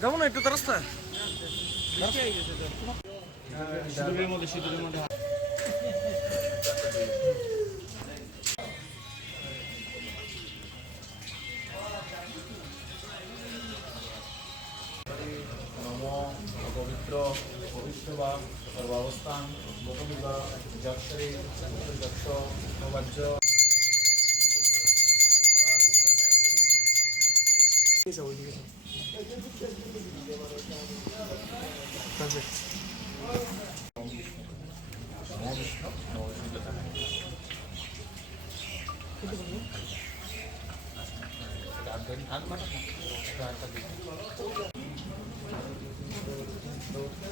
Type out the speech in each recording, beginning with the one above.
যাব না একটু রাস্তা নম পবিত্র পবিত্র বা সর্বাবস্থান লোকবিবা যক্ষরে যক্ষ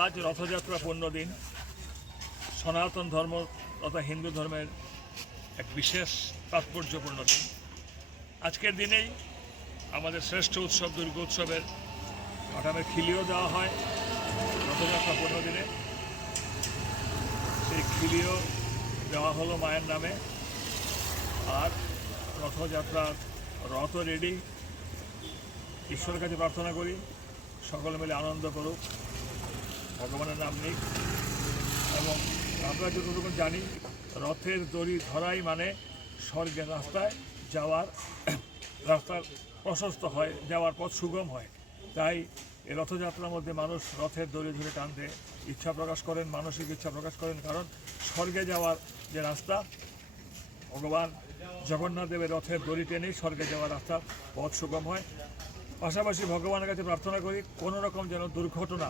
আজ রথযাত্রা পূর্ণ দিন। সনাতন ধর্ম তথা হিন্দু ধর্মের এক বিশেষ তাৎপর্যপূর্ণ দিন। আজকের দিনেই আমাদের শ্রেষ্ঠ উৎসব, দুর্গা উৎসবের কাঠামের খিলিও দেওয়া হয় রথযাত্রা পূর্ণ দিনে। সেই খিলিও দেওয়া হলো মায়ের নামে। আর রথযাত্রার রথ রেডি ঈশ্বরের কাছে প্রার্থনা করি, সকলে মিলে আনন্দ করুক। ভগবানের নাম নিক এবং আমরা যতটুকু জানি, রথের দড়ি ধরাই মানে স্বর্গের রাস্তায় যাওয়ার, রাস্তা প্রশস্ত হয়, যাওয়ার পথ সুগম হয়। তাই রথযাত্রার মধ্যে মানুষ রথের দড়ি ধরে টানতে ইচ্ছা প্রকাশ করেন, মানসিক ইচ্ছা প্রকাশ করেন। কারণ স্বর্গে যাওয়ার যে রাস্তা, ভগবান জগন্নাথ দেবের রথের দড়ি টেনেই স্বর্গে যাওয়ার রাস্তা পথ সুগম হয়। পাশাপাশি ভগবানের কাছে প্রার্থনা করি, কোনো রকম যেন দুর্ঘটনা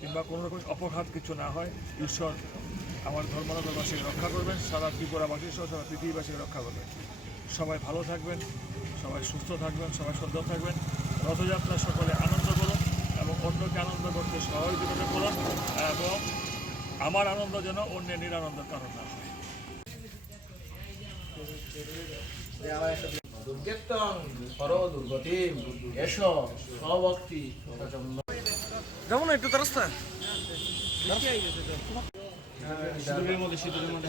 কিংবা কোনো রকম অপঘাত কিছু না হয়, ঈশ্বর আমার ধর্মনগরবাসীকে রক্ষা করবেন, সারা ত্রিপুরাবাসী সহ সারা পৃথিবীবাসীকে রক্ষা করবেন। সবাই ভালো থাকবেন, সবাই সুস্থ থাকবেন, সবাই সুন্দর থাকবেন। রথযাত্রা সকলে আনন্দ করুন এবং অন্যকে আনন্দ করতে সহযোগিতা করুন এবং আমার আনন্দ যেন অন্যের নিরানন্দের কারণ না হয়। দুর্গেত্তং হর দুর্গতিম এস স্বভক্তি যাব না একটু তো রাস্তা মধ্যে